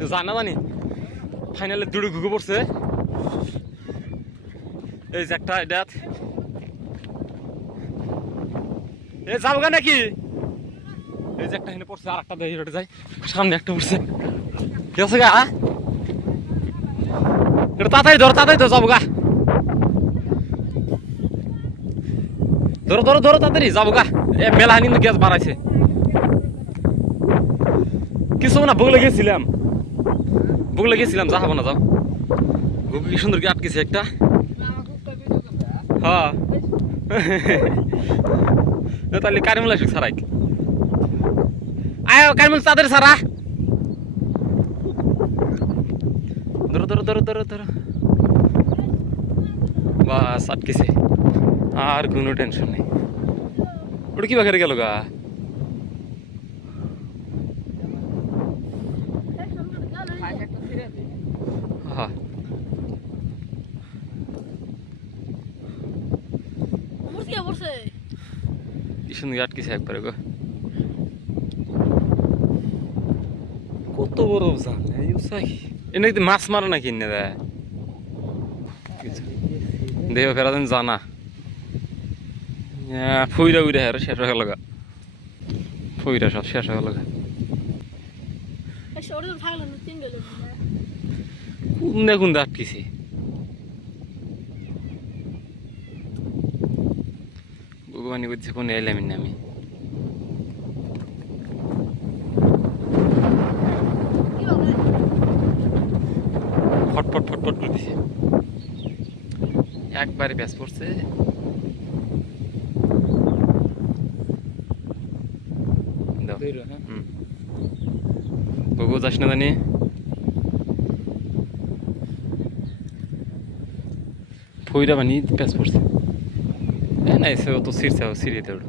জানা জানি। ফাইনালে দুটো ঘুঘু পড়ছে। এই যে একটা এটা। এ যাব গা নাকি? এই যে একটা পড়ছে, আর একটা দেখি যাই। সামনে একটা পড়ছে। কি আছে গা? তাড়াতাড়ি ধরো তাড়াতাড়ি ধরো, যাব গা। ধরো ধরো ধরো, তাড়াতাড়ি যাব গা। এ মেলা হানি গ্যাস বাড়াইছে। কিছু না বগলে গেছিলাম। বগলে গেছিলাম, যা হব না, যাও। গুগু কি সুন্দর কি আটকেছে একটা? হ্যাঁ। তাহলে কারিমুল আসুক সারাই। আয় কারিমুল তাদের সারা। ধরো ধরো ধরো ধরো ধরো। বাস, আটকেছে। আর কোনো টেনশন নেই। ওটা কি বাঘের গেল গা হ্যাঁ মুরগি পড়ছে সুন্দর আটকেছে একবারে গো। কত বড় জাল এই উসাই। মাছ মারা নাকি এনে দেয়? দেহ ফেরা দিন জানা। ফুইরা উইরা হের শেষ হয়ে গেল গা। ফুইরা সব শেষ হয়ে গেল গা। শরীর থাকলে না তিন গেল কুন্দে কুন্দে আটকেছে ভগবানই বুঝছে কোন এলাম না আমি ফটফট ফটফট করতেছে একবারে ব্যাস পড়ছে গগু যাস না জানি ফইরা বানি ব্যাস পড়ছে না এসে তো সিরছে সিরিতে ওটা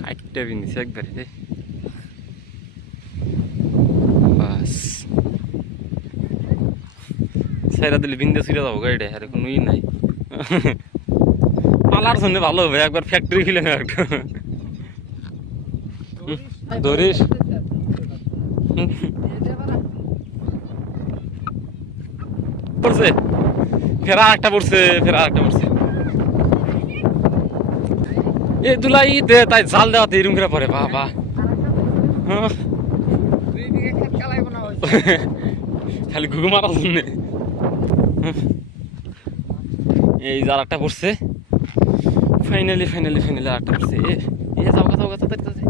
কাটটা বিনিছে একবারে রে বাস সাইরা দিলে বিন্দে সুইরা যাব গাড়িটা আর কোনো ই নাই পালার জন্য ভালো হবে একবার ফ্যাক্টরি খুলে একটা ধরিস পড়ছে ফেরা একটা পড়ছে, ফেরা একটা পড়ছে। এ দুলাই দে, তাই জাল দেওয়াতে এরম করে পড়ে, বাবা। খালি ঘুঘু মারার জন্য। এই জাল একটা পড়ছে। ফাইনালি ফাইনালি ফাইনালি একটা পড়ছে। এ এ যাও যাও গা তাড়াতাড়ি তাড়াতাড়ি।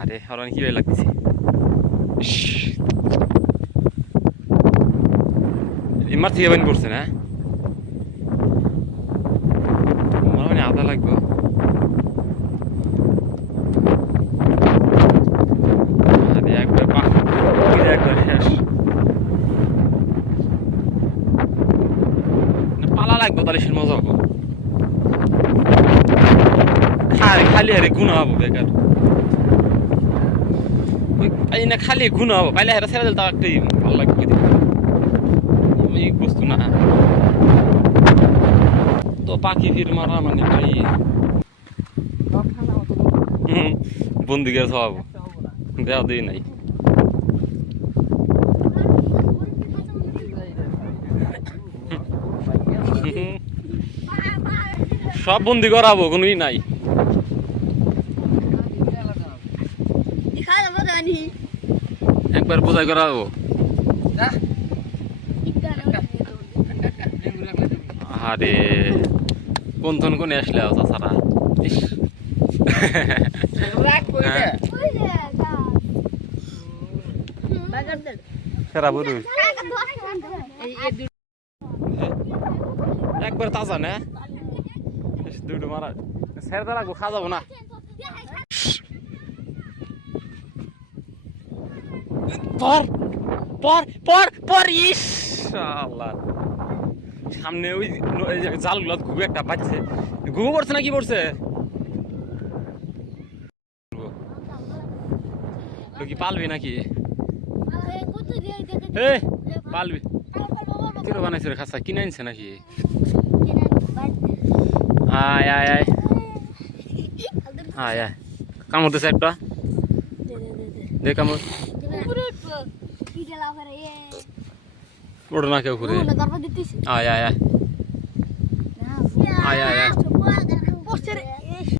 আরে, আর কি ভালো লাগতেছে। ইমার থেকে বানি পড়ছে না? আমার মানে আদা লাগবে। পালা লাগবে, তাহলে সে মজা হব। খালি খালি আরে গুণা হব, বেকার। খালি গুণা হব, পাইলে হেরা ছেড়ে দিলে ভালো লাগবে। এই বস্তু না। তো পাখি ফির মারা মানে ভাই। বন্দি গেছে সব দেওয়া দিই নাই। সব বন্দি করাবো কোনো ই নাই। একবার বোঝাই করাবো। আরে কোন থন কোন আসলে ইস। হ্যাঁ। একবার তাজা না? দুটো মারা। ছেড়ে দাঁড়া খা যাব না। পর পর পর পর ইস আল্লাহ। সামনে ওই জালগুলো ঘুঘু একটা বাজছে ঘুঘু পড়ছে না কি পড়ছে? কি পালবি নাকি? এ পালবি। কিরো বানাইছে রে খাসা? কিনে আনছে নাকি? আয় আয় আয়। আয় আয়। কামড় দিছে একটা। দে কামড়। ওটা না কেউ করে আয় আয় আয় আয় আয় আয়